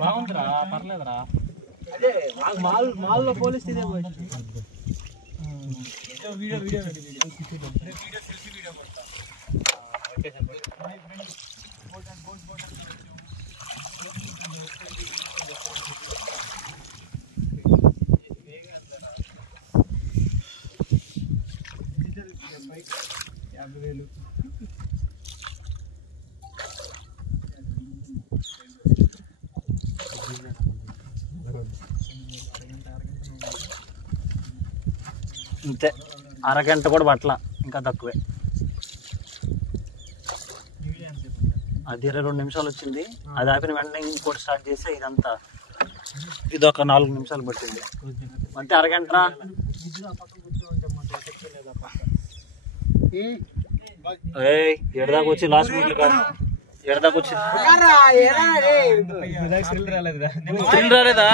బాగుందిరా, పర్లేదురా. అదే మాల్లో పోలీస్ ఇదే వీడియో వీడియో సెల్ఫీ వీడియో కొడతా. అంతే, అరగంట కూడా పట్ల, ఇంకా తక్కువే. అది 22 నిమిషాలు వచ్చింది. అది ఆపిన వెంటనే ఇంకోటి స్టార్ట్ చేస్తే ఇదంతా ఇది ఒక 4 నిమిషాలు పట్టింది. అంటే అరగంట. ఎడదాకా వచ్చి లాస్ట్ మినిట్ ఎడదాకా వచ్చి రాలేదా?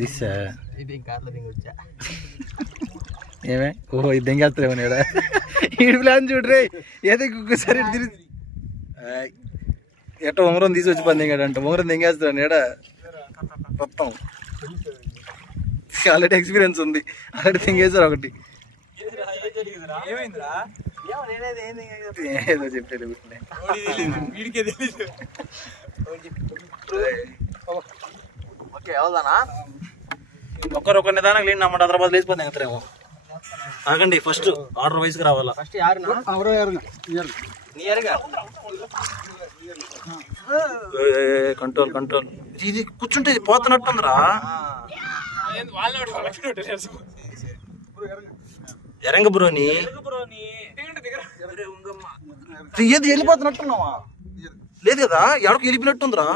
తీసా ఏమే? ఓహో, ఇది దెంగేస్తారేమో నేడ. ఈ ప్లాన్ చూడరే, ఏదో ఒక్కసారి తిరిగి ఎట్ట ఉంగరం తీసి వచ్చి పని దిగాడంట. ఉంగరం దెంగేస్తాడు నేడ మొత్తం. ఆల్రెడీ ఎక్స్పీరియన్స్ ఉంది, ఆల్రెడీ దెంగేశారు ఒకటి. ఏదో చెప్పేది ఒక్కరొక్క నిదానం లేని నమ్మ హైదరాబాద్ లేచిపోతే ఎగతారేమో. ఆగండి, ఫస్ట్ ఆర్డర్ వైజ్ గా రావాలా. Control control. ఇది కూర్చుంటే ఇది పోతున్నట్టుందిరా. ఎరంగ బ్రోని ఏది వెళ్ళిపోతున్నట్టున్నావా? లేదు కదా, ఎవరికి వెళ్ళిపోయినట్టుందిరా.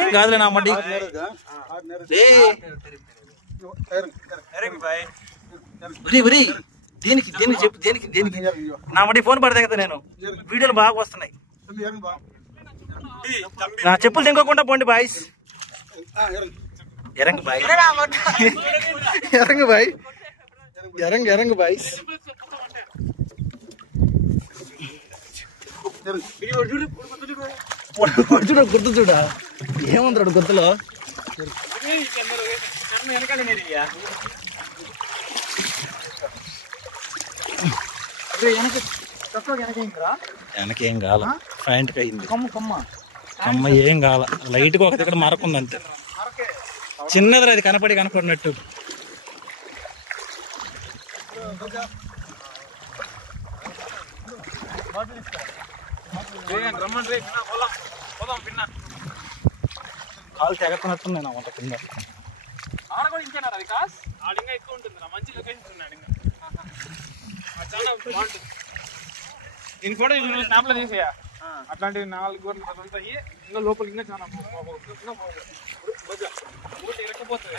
ఏం కాదులే నా మడ్డి. దేనికి దేనికి చెప్పు, దేనికి దేనికి నా మడ్డి ఫోన్ పడతా కదా. నేను వీడియోలు బాగా వస్తున్నాయి. నా చెప్పులు తెంకోకుండా పోండి బాయ్స్. ఎరంగ బాయ్, ఎరంగ బాయ్, ఎరంగ ఎరంగ బాయ్స్. గుర్తు చూడా ఏముంటాడు గుర్తులో. వెనకేం కాల, ఫ్యాంట్కి అయింది. అమ్మ ఏం కాల, లైట్ గా ఒక దగ్గర మరకుంది అంతే. చిన్నది అది కనపడినట్టు. కాలు తెగతున్నట్టుంది నా వంట కింద. నేను ఫోటో స్నాప్ లో తీసేయా. అట్లాంటివి 4 గోర్లు ఉంటాయి. ఇంకా లోపలికి ఇంకా చాలా ఇరకపోతుంది.